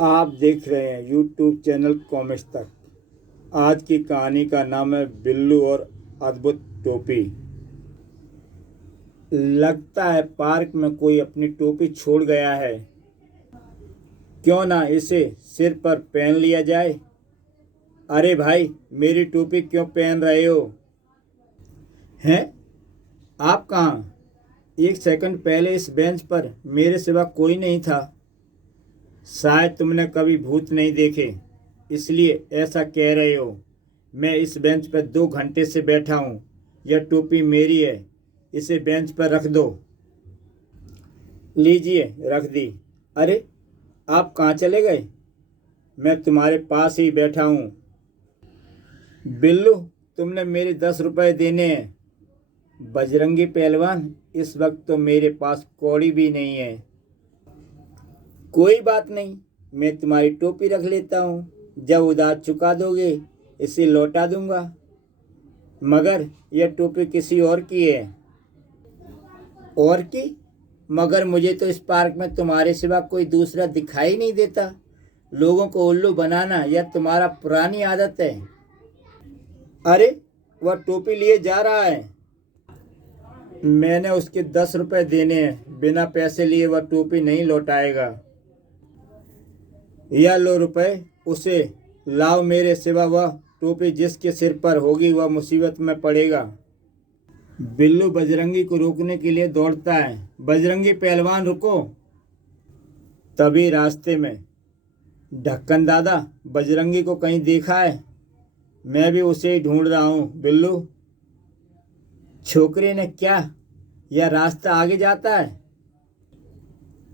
आप देख रहे हैं यूट्यूब चैनल कॉमिक्स तक। आज की कहानी का नाम है बिल्लू और अद्भुत टोपी। लगता है पार्क में कोई अपनी टोपी छोड़ गया है। क्यों ना इसे सिर पर पहन लिया जाए। अरे भाई, मेरी टोपी क्यों पहन रहे हो? हैं? आप कहाँ? एक सेकंड पहले इस बेंच पर मेरे सिवा कोई नहीं था। शायद तुमने कभी भूत नहीं देखे, इसलिए ऐसा कह रहे हो। मैं इस बेंच पर 2 घंटे से बैठा हूँ। यह टोपी मेरी है। इसे बेंच पर रख दो। लीजिए, रख दी। अरे, आप कहाँ चले गए? मैं तुम्हारे पास ही बैठा हूँ। बिल्लू, तुमने मेरे 10 रुपए देने हैं। बजरंगी पहलवान, इस वक्त तो मेरे पास कौड़ी भी नहीं है। कोई बात नहीं, मैं तुम्हारी टोपी रख लेता हूँ। जब उधार चुका दोगे इसे लौटा दूंगा। मगर यह टोपी किसी और की है। और की? मगर मुझे तो इस पार्क में तुम्हारे सिवा कोई दूसरा दिखाई नहीं देता। लोगों को उल्लू बनाना यह तुम्हारा पुरानी आदत है। अरे, वह टोपी लिए जा रहा है। मैंने उसके 10 रुपए देने हैं। बिना पैसे लिए वह टोपी नहीं लौटाएगा। यह लो रुपए, उसे लाओ। मेरे सिवा वह टोपी जिसके सिर पर होगी वह मुसीबत में पड़ेगा। बिल्लू बजरंगी को रोकने के लिए दौड़ता है। बजरंगी पहलवान, रुको। तभी रास्ते में ढक्कन दादा, बजरंगी को कहीं देखा है? मैं भी उसे ही ढूंढ रहा हूँ बिल्लू। छोकरे ने क्या? यह रास्ता आगे जाता है?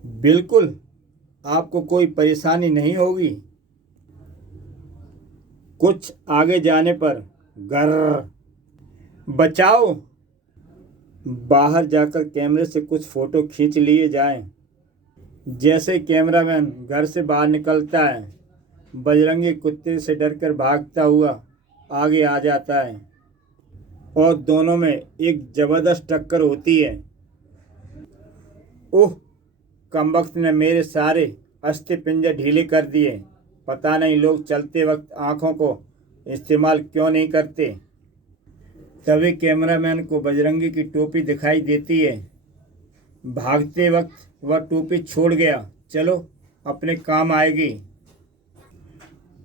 बिल्कुल, आपको कोई परेशानी नहीं होगी। कुछ आगे जाने पर घर बचाओ। बाहर जाकर कैमरे से कुछ फोटो खींच लिए जाएं। जैसे कैमरामैन घर से बाहर निकलता है, बजरंगी कुत्ते से डरकर भागता हुआ आगे आ जाता है और दोनों में एक जबरदस्त टक्कर होती है। ओह, कमबख्त ने मेरे सारे अस्थिपंजर ढीले कर दिए। पता नहीं लोग चलते वक्त आंखों को इस्तेमाल क्यों नहीं करते। तभी कैमरामैन को बजरंगी की टोपी दिखाई देती है। भागते वक्त वह टोपी छोड़ गया। चलो, अपने काम आएगी।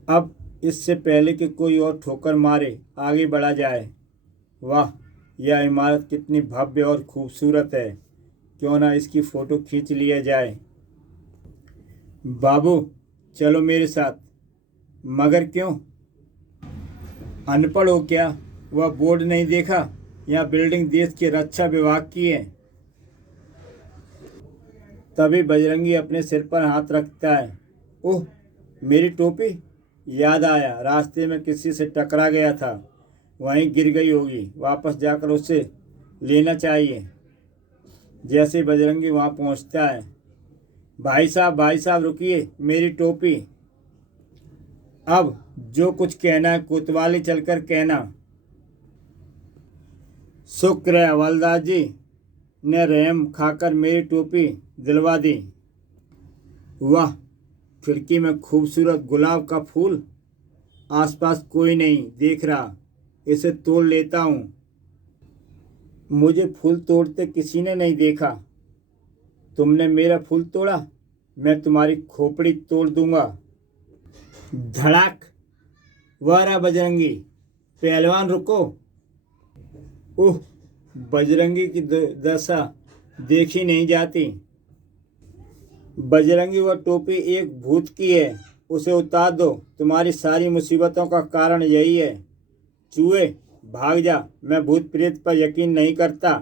अब इससे पहले कि कोई और ठोकर मारे आगे बढ़ा जाए। वाह, यह इमारत कितनी भव्य और खूबसूरत है। क्यों ना इसकी फ़ोटो खींच लिया जाए। बाबू, चलो मेरे साथ। मगर क्यों? अनपढ़ हो क्या? वह बोर्ड नहीं देखा? यह बिल्डिंग देश के रक्षा विभाग की है। तभी बजरंगी अपने सिर पर हाथ रखता है। ओह, मेरी टोपी! याद आया, रास्ते में किसी से टकरा गया था। वहीं गिर गई होगी। वापस जाकर उसे लेना चाहिए। जैसे ही बजरंगी वहां पहुंचता है, भाई साहब रुकिए, मेरी टोपी। अब जो कुछ कहना है कोतवाली चलकर कहना। शुक्र है हवलदार जी ने रहम खाकर मेरी टोपी दिलवा दी। वाह, खिड़की में खूबसूरत गुलाब का फूल। आसपास कोई नहीं देख रहा। इसे तोड़ लेता हूँ। मुझे फूल तोड़ते किसी ने नहीं देखा। तुमने मेरा फूल तोड़ा, मैं तुम्हारी खोपड़ी तोड़ दूंगा। धड़ाक! वह रहा बजरंगी। पहलवान, रुको। ओह, बजरंगी की दशा देखी नहीं जाती। बजरंगी, वह टोपी एक भूत की है। उसे उतार दो। तुम्हारी सारी मुसीबतों का कारण यही है। चूहे, भाग जा। मैं भूत प्रेत पर यकीन नहीं करता।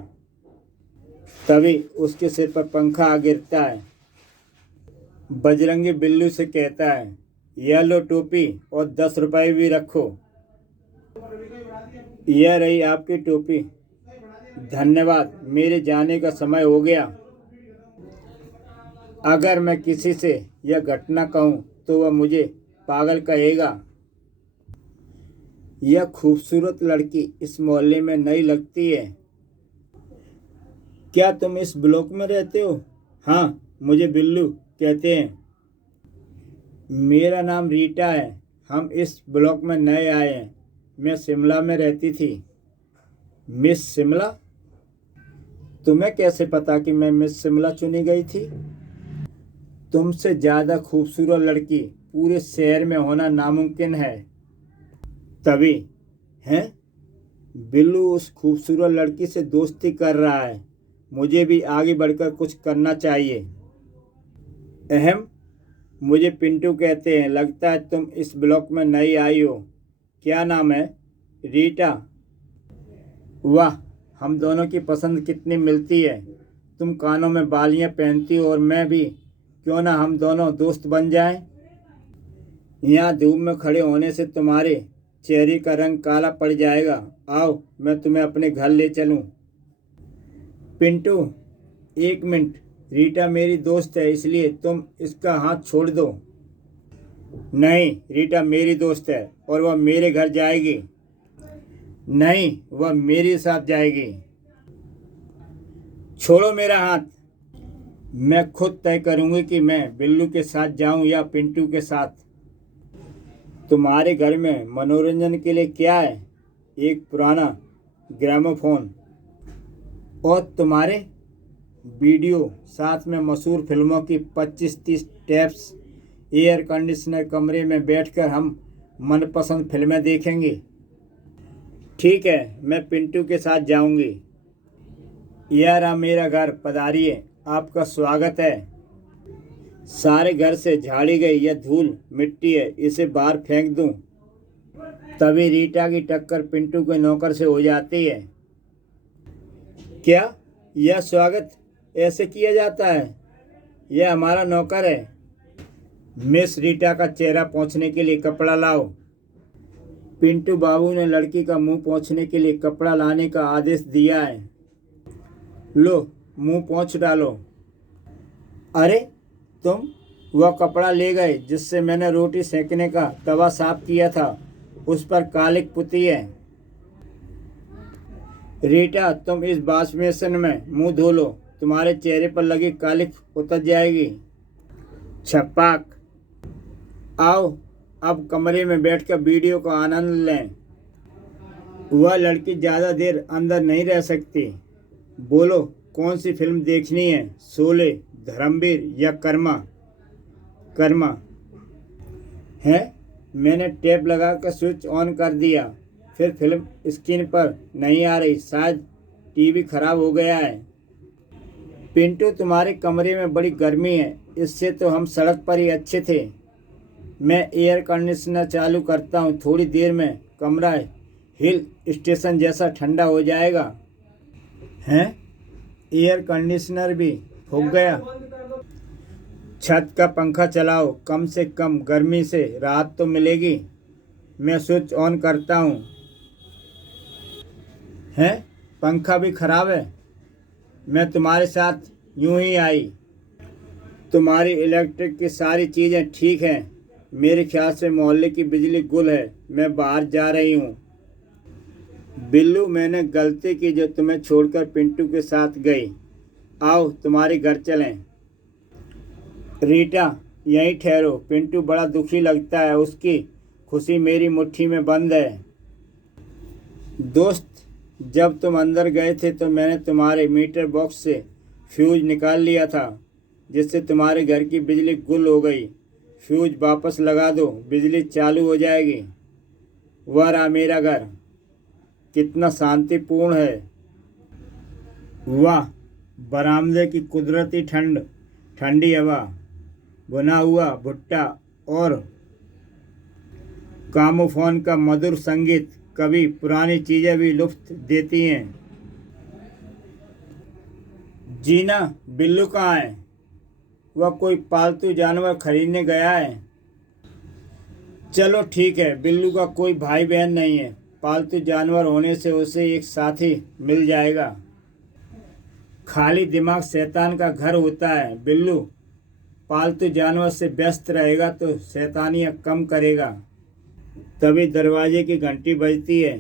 तभी उसके सिर पर पंखा आ गिरता है। बजरंगी बिल्लू से कहता है, यह लो टोपी और 10 रुपए भी रखो। यह रही आपकी टोपी। धन्यवाद, मेरे जाने का समय हो गया। अगर मैं किसी से यह घटना कहूँ तो वह मुझे पागल कहेगा। यह खूबसूरत लड़की इस मोहल्ले में नई लगती है। क्या तुम इस ब्लॉक में रहते हो? हाँ, मुझे बिल्लू कहते हैं। मेरा नाम रीटा है। हम इस ब्लॉक में नए आए हैं। मैं शिमला में रहती थी। मिस शिमला? तुम्हें कैसे पता कि मैं मिस शिमला चुनी गई थी? तुमसे ज़्यादा खूबसूरत लड़की पूरे शहर में होना नामुमकिन है। तभी हैं? बिल्लू उस खूबसूरत लड़की से दोस्ती कर रहा है। मुझे भी आगे बढ़कर कुछ करना चाहिए। अहम, मुझे पिंटू कहते हैं। लगता है तुम इस ब्लॉक में नई आई हो। क्या नाम है? रीटा। वाह, हम दोनों की पसंद कितनी मिलती है। तुम कानों में बालियां पहनती हो और मैं भी। क्यों ना हम दोनों दोस्त बन जाएं? यहाँ धूप में खड़े होने से तुम्हारे चेहरे का रंग काला पड़ जाएगा। आओ, मैं तुम्हें अपने घर ले चलूं। पिंटू, एक मिनट। रीटा मेरी दोस्त है, इसलिए तुम इसका हाथ छोड़ दो। नहीं, रीटा मेरी दोस्त है और वह मेरे घर जाएगी। नहीं, वह मेरे साथ जाएगी। छोड़ो मेरा हाथ। मैं खुद तय करूंगी कि मैं बिल्लू के साथ जाऊं या पिंटू के साथ। तुम्हारे घर में मनोरंजन के लिए क्या है? एक पुराना ग्रामोफोन। और तुम्हारे? वीडियो, साथ में मशहूर फिल्मों की 25-30 टैप्स। एयर कंडीशनर कमरे में बैठकर हम मनपसंद फिल्में देखेंगे। ठीक है, मैं पिंटू के साथ जाऊंगी। यह रहा मेरा घर, पधारिए, आपका स्वागत है। सारे घर से झाड़ी गई यह धूल मिट्टी है, इसे बाहर फेंक दूं। तभी रीटा की टक्कर पिंटू के नौकर से हो जाती है। क्या यह स्वागत ऐसे किया जाता है? यह हमारा नौकर है। मिस रीटा का चेहरा पोंछने के लिए कपड़ा लाओ। पिंटू बाबू ने लड़की का मुंह पोंछने के लिए कपड़ा लाने का आदेश दिया है। लो, मुंह पोंछ डालो। अरे तुम? वह कपड़ा ले गए जिससे मैंने रोटी सेकने का तवा साफ किया था। उस पर कालिक पुती है। रीटा, तुम इस वॉश बेसिन में मुंह धो लो। तुम्हारे चेहरे पर लगी कालिक उतर जाएगी। छपाक। आओ, अब कमरे में बैठकर वीडियो का आनंद लें। वह लड़की ज़्यादा देर अंदर नहीं रह सकती। बोलो, कौन सी फिल्म देखनी है? शोले, धर्मवीर या कर्मा? कर्मा है। मैंने टेप लगाकर स्विच ऑन कर दिया, फिर फिल्म स्क्रीन पर नहीं आ रही। शायद टीवी खराब हो गया है। पिंटू, तुम्हारे कमरे में बड़ी गर्मी है। इससे तो हम सड़क पर ही अच्छे थे। मैं एयर कंडीशनर चालू करता हूँ। थोड़ी देर में कमरा हिल स्टेशन जैसा ठंडा हो जाएगा। हैं? एयर कंडीशनर भी फूक गया? छत का पंखा चलाओ, कम से कम गर्मी से राहत तो मिलेगी। मैं स्विच ऑन करता हूँ। हैं? पंखा भी खराब है? मैं तुम्हारे साथ यूं ही आई। तुम्हारी इलेक्ट्रिक की सारी चीज़ें ठीक हैं। मेरे ख्याल से मोहल्ले की बिजली गुल है। मैं बाहर जा रही हूँ। बिल्लू, मैंने गलती की जो तुम्हें छोड़कर पिंटू के साथ गई। आओ, तुम्हारे घर चलें। रीटा, यहीं ठहरो। पिंटू बड़ा दुखी लगता है। उसकी खुशी मेरी मुट्ठी में बंद है। दोस्त, जब तुम अंदर गए थे तो मैंने तुम्हारे मीटर बॉक्स से फ्यूज निकाल लिया था, जिससे तुम्हारे घर की बिजली गुल हो गई। फ्यूज वापस लगा दो, बिजली चालू हो जाएगी। वह रहा मेरा घर। कितना शांतिपूर्ण है। वाह, बरामदे की कुदरती ठंडी हवा, भुना हुआ भुट्टा और कामोफोन का मधुर संगीत। कभी पुरानी चीज़ें भी लुत्फ देती हैं। जीना, बिल्लू कहाँ है? वह कोई पालतू जानवर खरीदने गया है। चलो ठीक है, बिल्लू का कोई भाई बहन नहीं है। पालतू जानवर होने से उसे एक साथी मिल जाएगा। खाली दिमाग शैतान का घर होता है। बिल्लू पालतू जानवर से व्यस्त रहेगा तो शैतानियाँ कम करेगा। तभी दरवाजे की घंटी बजती है।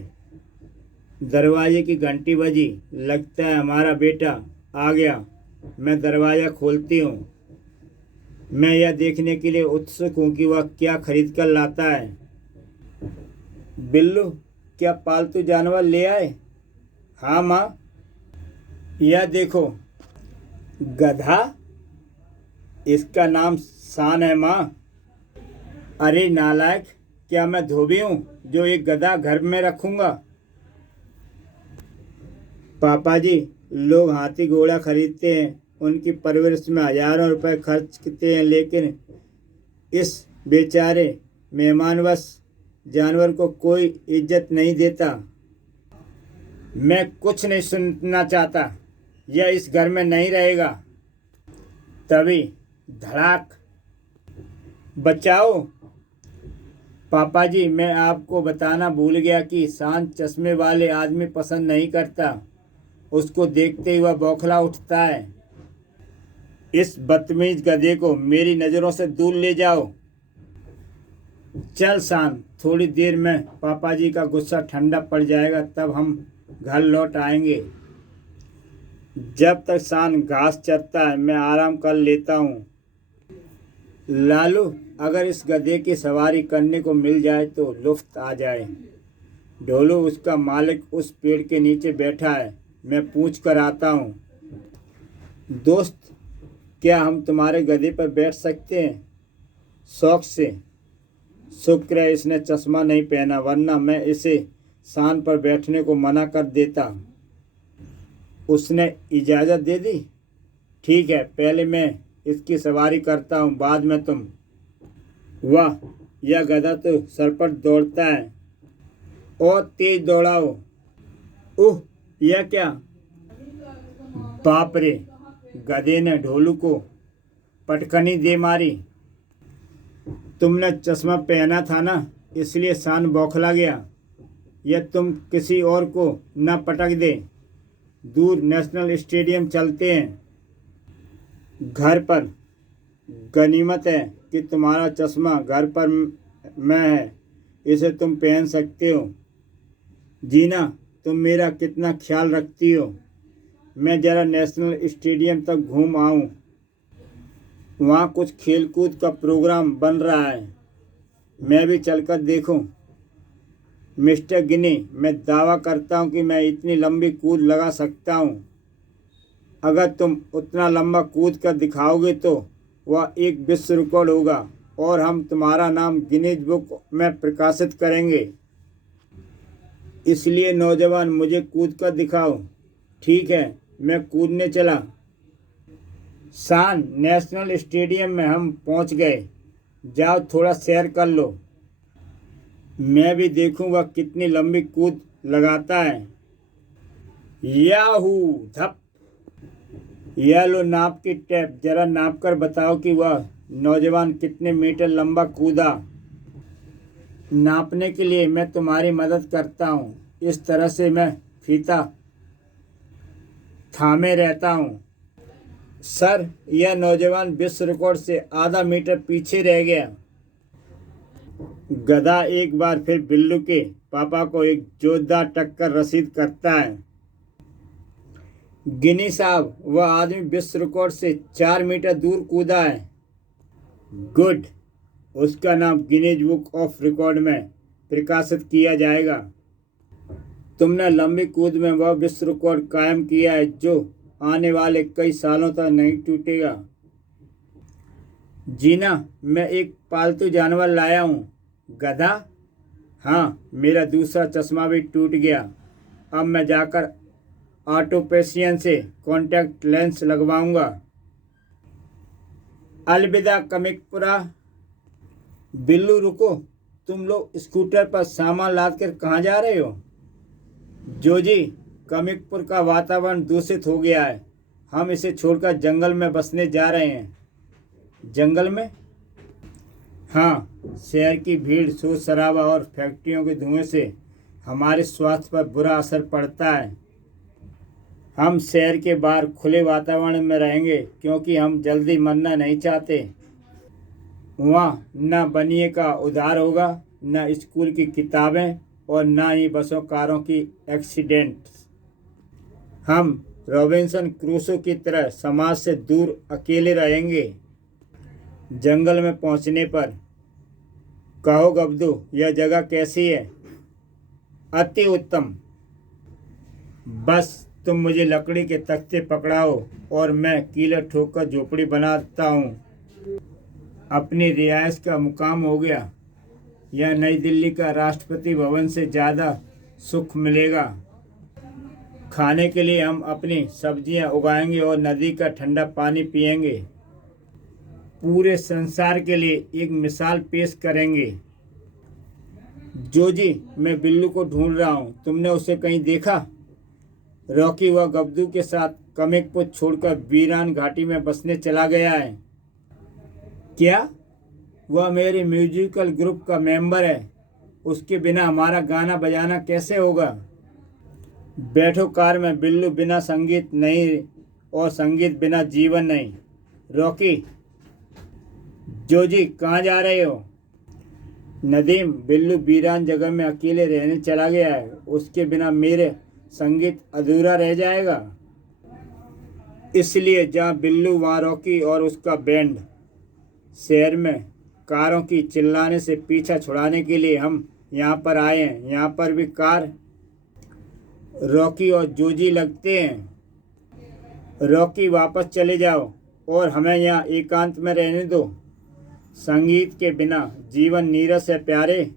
दरवाजे की घंटी बजी। लगता है हमारा बेटा आ गया। मैं दरवाज़ा खोलती हूँ। मैं यह देखने के लिए उत्सुक हूँ कि वह क्या खरीद कर लाता है। बिल्लू, क्या पालतू जानवर ले आए? हाँ माँ, यह देखो। गधा? इसका नाम शान है माँ। अरे नालायक, क्या मैं धोबी हूँ जो एक गधा घर में रखूँगा? पापा जी, लोग हाथी घोड़ा खरीदते हैं, उनकी परवरिश में हजारों रुपए खर्च करते हैं, लेकिन इस बेचारे मेहमानवश जानवर को कोई इज्जत नहीं देता। मैं कुछ नहीं सुनना चाहता। यह इस घर में नहीं रहेगा। तभी धड़ाक। बचाओ! पापा जी, मैं आपको बताना भूल गया कि शांत चश्मे वाले आदमी पसंद नहीं करता। उसको देखते ही वह बौखला उठता है। इस बदतमीज गधे को मेरी नज़रों से दूर ले जाओ। चल शान, थोड़ी देर में पापा जी का गुस्सा ठंडा पड़ जाएगा, तब हम घर लौट आएंगे। जब तक शान घास चरता है मैं आराम कर लेता हूँ। लालू, अगर इस गधे की सवारी करने को मिल जाए तो लुफ्त आ जाए। ढोलू, उसका मालिक उस पेड़ के नीचे बैठा है, मैं पूछ कर आता हूँ। दोस्त, क्या हम तुम्हारे गधे पर बैठ सकते हैं? शौक से। शुक्र है इसने चश्मा नहीं पहना, वरना मैं इसे शान पर बैठने को मना कर देता। उसने इजाज़त दे दी? ठीक है, पहले मैं इसकी सवारी करता हूँ, बाद में तुम। वाह, यह गधा तो सरपट दौड़ता है। और तेज दौड़ाओ। ओह, यह क्या? बाप रे! गधे ने ढोलू को पटकनी दे मारी। तुमने चश्मा पहना था ना, इसलिए शान बौखला गया। यह तुम किसी और को न पटक दे। दूर नेशनल स्टेडियम चलते हैं। घर पर। गनीमत है कि तुम्हारा चश्मा घर पर में है, इसे तुम पहन सकते हो। जीना, तुम मेरा कितना ख्याल रखती हो। मैं ज़रा नेशनल स्टेडियम तक घूम आऊँ। वहाँ कुछ खेलकूद का प्रोग्राम बन रहा है, मैं भी चलकर देखूं। मिस्टर गिनी, मैं दावा करता हूँ कि मैं इतनी लंबी कूद लगा सकता हूँ। अगर तुम उतना लंबा कूद कर दिखाओगे तो वह एक विश्व रिकॉर्ड होगा और हम तुम्हारा नाम गिनीज बुक में प्रकाशित करेंगे। इसलिए नौजवान, मुझे कूद कर दिखाओ। ठीक है, मैं कूदने चला। शान, नेशनल स्टेडियम में हम पहुंच गए। जाओ थोड़ा सैर कर लो। मैं भी देखूंगा कितनी लंबी कूद लगाता है। याहू! धप! यह लो नाप की टेप, जरा नाप कर बताओ कि वह नौजवान कितने मीटर लंबा कूदा। नापने के लिए मैं तुम्हारी मदद करता हूँ। इस तरह से मैं फीता थामे रहता हूँ। सर, यह नौजवान विश्व रिकॉर्ड से आधा मीटर पीछे रह गया। गधा एक बार फिर बिल्लू के पापा को एक जोरदार टक्कर रसीद करता है। गिनी साहब, वह आदमी विश्व रिकॉर्ड से 4 मीटर दूर कूदा है। गुड, उसका नाम गिनीज बुक ऑफ रिकॉर्ड में प्रकाशित किया जाएगा। तुमने लंबी कूद में वह विश्व रिकॉर्ड कायम किया है जो आने वाले कई सालों तक नहीं टूटेगा। जीना, मैं एक पालतू जानवर लाया हूँ। गधा? हाँ, मेरा दूसरा चश्मा भी टूट गया। अब मैं जाकर ऑटोपेशियन से कॉन्टैक्ट लेंस लगवाऊंगा। अलविदा कमिकपुरा। बिल्लू, रुको, तुम लोग स्कूटर पर सामान लाद कर कहाँ जा रहे हो? जोजी, कमिकपुर का वातावरण दूषित हो गया है, हम इसे छोड़कर जंगल में बसने जा रहे हैं। जंगल में? हाँ, शहर की भीड़, शोर शराबा और फैक्ट्रियों के धुएं से हमारे स्वास्थ्य पर बुरा असर पड़ता है। हम शहर के बाहर खुले वातावरण में रहेंगे क्योंकि हम जल्दी मरना नहीं चाहते। वहाँ न बनिए का उधार होगा, न स्कूल की किताबें और न ही बसों कारों की एक्सीडेंट्स। हम रॉबिन्सन क्रूसो की तरह समाज से दूर अकेले रहेंगे। जंगल में पहुंचने पर, कहो गब्दू यह जगह कैसी है? अति उत्तम। बस तुम मुझे लकड़ी के तख्ते पकड़ाओ और मैं कीले ठोककर झोपड़ी बनाता हूँ। अपनी रिहाइश का मुकाम हो गया। यह नई दिल्ली का राष्ट्रपति भवन से ज़्यादा सुख मिलेगा। खाने के लिए हम अपनी सब्जियां उगाएंगे और नदी का ठंडा पानी पिएंगे। पूरे संसार के लिए एक मिसाल पेश करेंगे। जोजी, मैं बिल्लू को ढूंढ रहा हूँ, तुमने उसे कहीं देखा? रॉकी वह गब्दू के साथ कमिकपुर छोड़कर वीरान घाटी में बसने चला गया है। क्या? वह मेरे म्यूजिकल ग्रुप का मेंबर है। उसके बिना हमारा गाना बजाना कैसे होगा? बैठो कार में बिल्लू, बिना संगीत नहीं और संगीत बिना जीवन नहीं। रॉकी, जोजी कहाँ जा रहे हो? नदीम, बिल्लू वीरान जगह में अकेले रहने चला गया है। उसके बिना मेरे संगीत अधूरा रह जाएगा। इसलिए जहाँ बिल्लू वहाँ रॉकी और उसका बैंड। शहर में कारों की चिल्लाने से पीछा छुड़ाने के लिए हम यहाँ पर आए हैं। यहाँ पर भी कार, रॉकी और जोजी लगते हैं। रॉकी, वापस चले जाओ और हमें यहाँ एकांत में रहने दो। संगीत के बिना जीवन नीरस है प्यारे।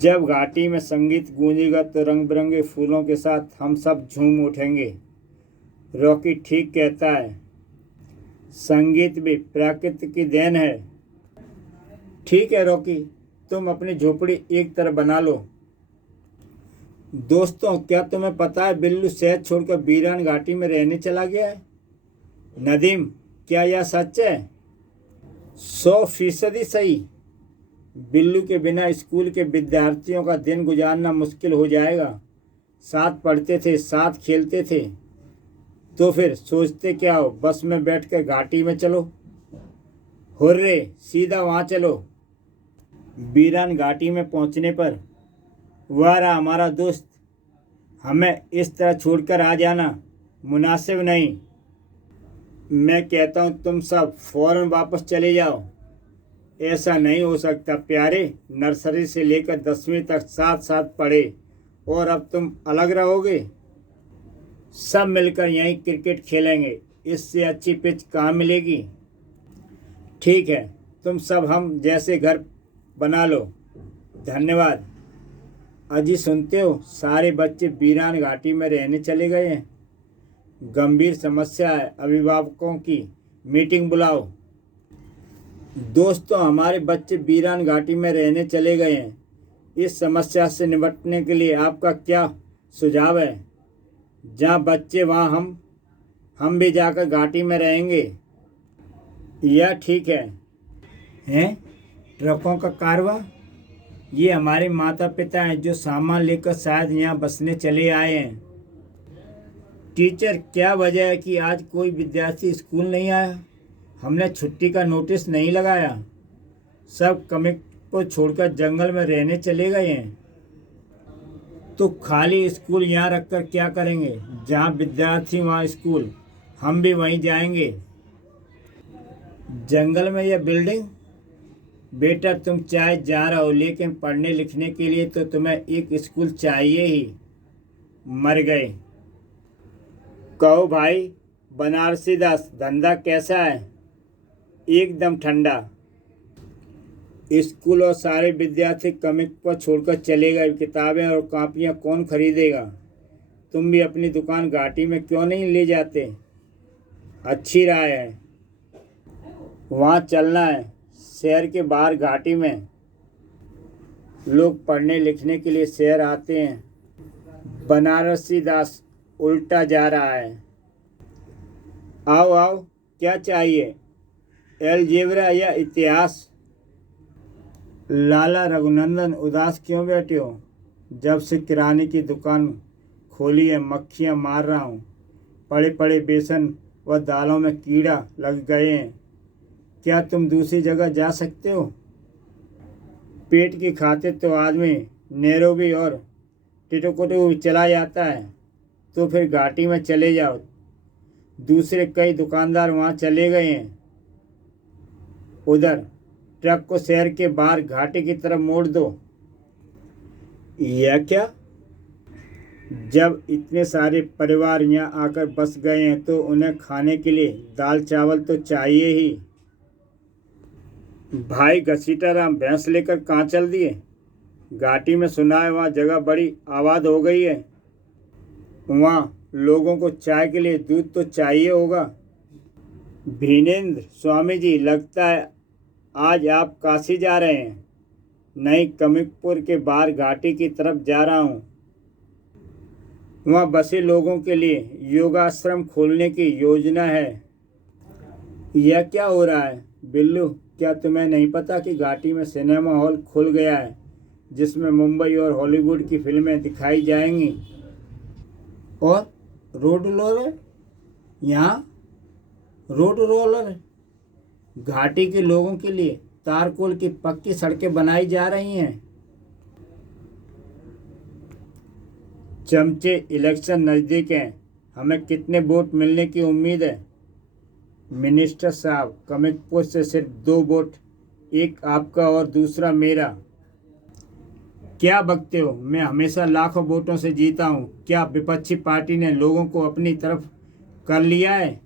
जब घाटी में संगीत गूंजेगा तो रंग बिरंगे फूलों के साथ हम सब झूम उठेंगे। रॉकी ठीक कहता है, संगीत भी प्रकृति की देन है। ठीक है रॉकी, तुम अपनी झोपड़ी एक तरफ बना लो। दोस्तों, क्या तुम्हें पता है बिल्लू शहर छोड़कर वीरान घाटी में रहने चला गया है? नदीम, क्या यह सच है? 100% सही। बिल्लू के बिना स्कूल के विद्यार्थियों का दिन गुजारना मुश्किल हो जाएगा। साथ पढ़ते थे, साथ खेलते थे, तो फिर सोचते क्या हो, बस में बैठकर घाटी में चलो। हुर्रे, सीधा वहाँ चलो। वीरान घाटी में पहुँचने पर, वह रहा हमारा दोस्त। हमें इस तरह छोड़कर आ जाना मुनासिब नहीं। मैं कहता हूँ तुम सब फौरन वापस चले जाओ। ऐसा नहीं हो सकता प्यारे। नर्सरी से लेकर 10वीं तक साथ साथ पढ़े और अब तुम अलग रहोगे। सब मिलकर यहीं क्रिकेट खेलेंगे। इससे अच्छी पिच कहाँ मिलेगी? ठीक है, तुम सब हम जैसे घर बना लो। धन्यवाद। अजी, सुनते हो, सारे बच्चे वीरान घाटी में रहने चले गए हैं। गंभीर समस्या है, अभिभावकों की मीटिंग बुलाओ। दोस्तों, हमारे बच्चे वीरान घाटी में रहने चले गए हैं। इस समस्या से निपटने के लिए आपका क्या सुझाव है? जहाँ बच्चे वहाँ हम भी जाकर घाटी में रहेंगे। यह ठीक है। हैं? ट्रकों का कारवां? ये हमारे माता पिता हैं जो सामान लेकर शायद यहाँ बसने चले आए हैं। टीचर, क्या वजह है कि आज कोई विद्यार्थी स्कूल नहीं आया? हमने छुट्टी का नोटिस नहीं लगाया। सब कमिक को छोड़कर जंगल में रहने चले गए हैं। तो खाली स्कूल यहाँ रखकर क्या करेंगे? जहाँ विद्यार्थी वहाँ स्कूल, हम भी वहीं जाएंगे। जंगल में यह बिल्डिंग? बेटा, तुम चाहे जा रहे हो, लेकिन पढ़ने लिखने के लिए तो तुम्हें एक स्कूल चाहिए ही। मर गए। कहो भाई बनारसी दास, धंधा कैसा है? एकदम ठंडा। स्कूल और सारे विद्यार्थी कमिक पर छोड़कर चले गए। किताबें और कॉपियाँ कौन खरीदेगा? तुम भी अपनी दुकान घाटी में क्यों नहीं ले जाते? अच्छी राय है, वहाँ चलना है। शहर के बाहर घाटी में लोग पढ़ने लिखने के लिए शहर आते हैं। बनारसी दास उल्टा जा रहा है। आओ आओ, क्या चाहिए? अलजेब्रा या इतिहास? लाला रघुनंदन, उदास क्यों बैठे हो? जब से किराने की दुकान खोली है मक्खियाँ मार रहा हूँ। पड़े पड़े बेसन व दालों में कीड़ा लग गए हैं। क्या तुम दूसरी जगह जा सकते हो? पेट की खातिर तो आदमी नैरोबी और टिटोकोटो चला जाता है। तो फिर घाटी में चले जाओ। दूसरे कई दुकानदार वहाँ चले गए हैं। उधर ट्रक को शहर के बाहर घाटी की तरफ मोड़ दो। यह क्या? जब इतने सारे परिवार यहाँ आकर बस गए हैं तो उन्हें खाने के लिए दाल चावल तो चाहिए ही। भाई घसीटाराम भैंस लेकर कहाँ चल दिए? घाटी में सुना है वहाँ जगह बड़ी आबाद हो गई है। वहाँ लोगों को चाय के लिए दूध तो चाहिए होगा। भीनेंद्र स्वामी जी, लगता है आज आप काशी जा रहे हैं। नहीं, कमिकपुर के बाहर घाटी की तरफ जा रहा हूँ। वहाँ बसे लोगों के लिए योगाश्रम खोलने की योजना है। यह क्या हो रहा है बिल्लू? क्या तुम्हें नहीं पता कि घाटी में सिनेमा हॉल खुल गया है जिसमें मुंबई और हॉलीवुड की फिल्में दिखाई जाएंगी? और रोड रोलर, यहाँ रोड रोलर, घाटी के लोगों के लिए तारकोल की पक्की सड़कें बनाई जा रही हैं। चमचे, इलेक्शन नज़दीक हैं, हमें कितने वोट मिलने की उम्मीद है? मिनिस्टर साहब, कमिकपुर से सिर्फ 2 वोट, एक आपका और दूसरा मेरा। क्या बकते हो? मैं हमेशा लाखों वोटों से जीता हूँ। क्या विपक्षी पार्टी ने लोगों को अपनी तरफ कर लिया है?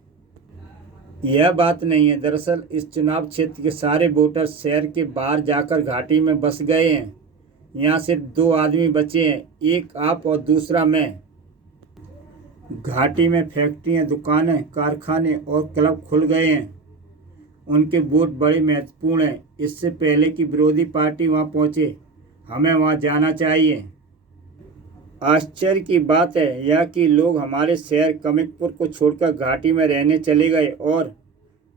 यह बात नहीं है। दरअसल इस चुनाव क्षेत्र के सारे वोटर शहर के बाहर जाकर घाटी में बस गए हैं। यहाँ सिर्फ 2 आदमी बचे हैं, एक आप और दूसरा मैं। घाटी में फैक्ट्रियाँ, दुकानें, कारखाने और क्लब खुल गए हैं। उनके वोट बड़े महत्वपूर्ण हैं। इससे पहले कि विरोधी पार्टी वहाँ पहुँचे, हमें वहाँ जाना चाहिए। आश्चर्य की बात है यह कि लोग हमारे शहर कमिकपुर को छोड़कर घाटी में रहने चले गए और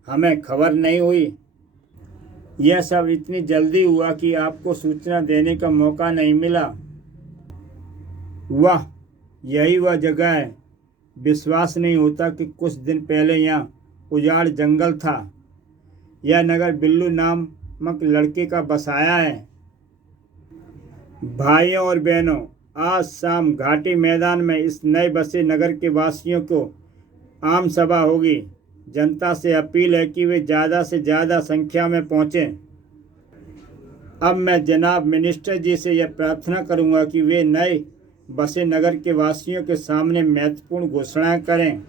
हमें खबर नहीं हुई। यह सब इतनी जल्दी हुआ कि आपको सूचना देने का मौका नहीं मिला। वाह, यही वह जगह है। विश्वास नहीं होता कि कुछ दिन पहले यहाँ उजाड़ जंगल था। यह नगर बिल्लू नामक लड़के का बसाया है। भाइयों और बहनों, आज शाम घाटी मैदान में इस नए बसे नगर के वासियों को आम सभा होगी। जनता से अपील है कि वे ज़्यादा से ज़्यादा संख्या में पहुँचें। अब मैं जनाब मिनिस्टर जी से यह प्रार्थना करूंगा कि वे नए बसे नगर के वासियों के सामने महत्वपूर्ण घोषणाएं करें।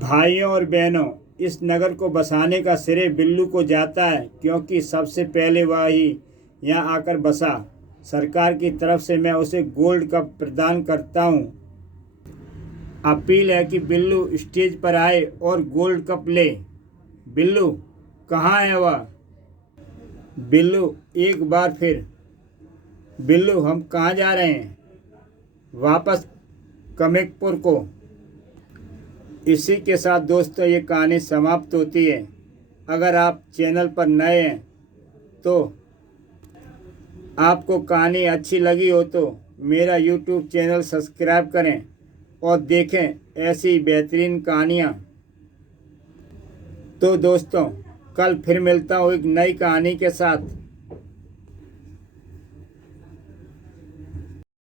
भाइयों और बहनों, इस नगर को बसाने का श्रेय बिल्लू को जाता है क्योंकि सबसे पहले वह ही यहाँ आकर बसा। सरकार की तरफ से मैं उसे गोल्ड कप प्रदान करता हूँ। अपील है कि बिल्लू स्टेज पर आए और गोल्ड कप ले। बिल्लू कहाँ है वह? बिल्लू, एक बार फिर बिल्लू, हम कहाँ जा रहे हैं? वापस कमिकपुर को। इसी के साथ दोस्तों ये कहानी समाप्त होती है। अगर आप चैनल पर नए हैं तो आपको कहानी अच्छी लगी हो तो मेरा यूट्यूब चैनल सब्सक्राइब करें और देखें ऐसी बेहतरीन कहानियाँ। तो दोस्तों, कल फिर मिलता हूँ एक नई कहानी के साथ।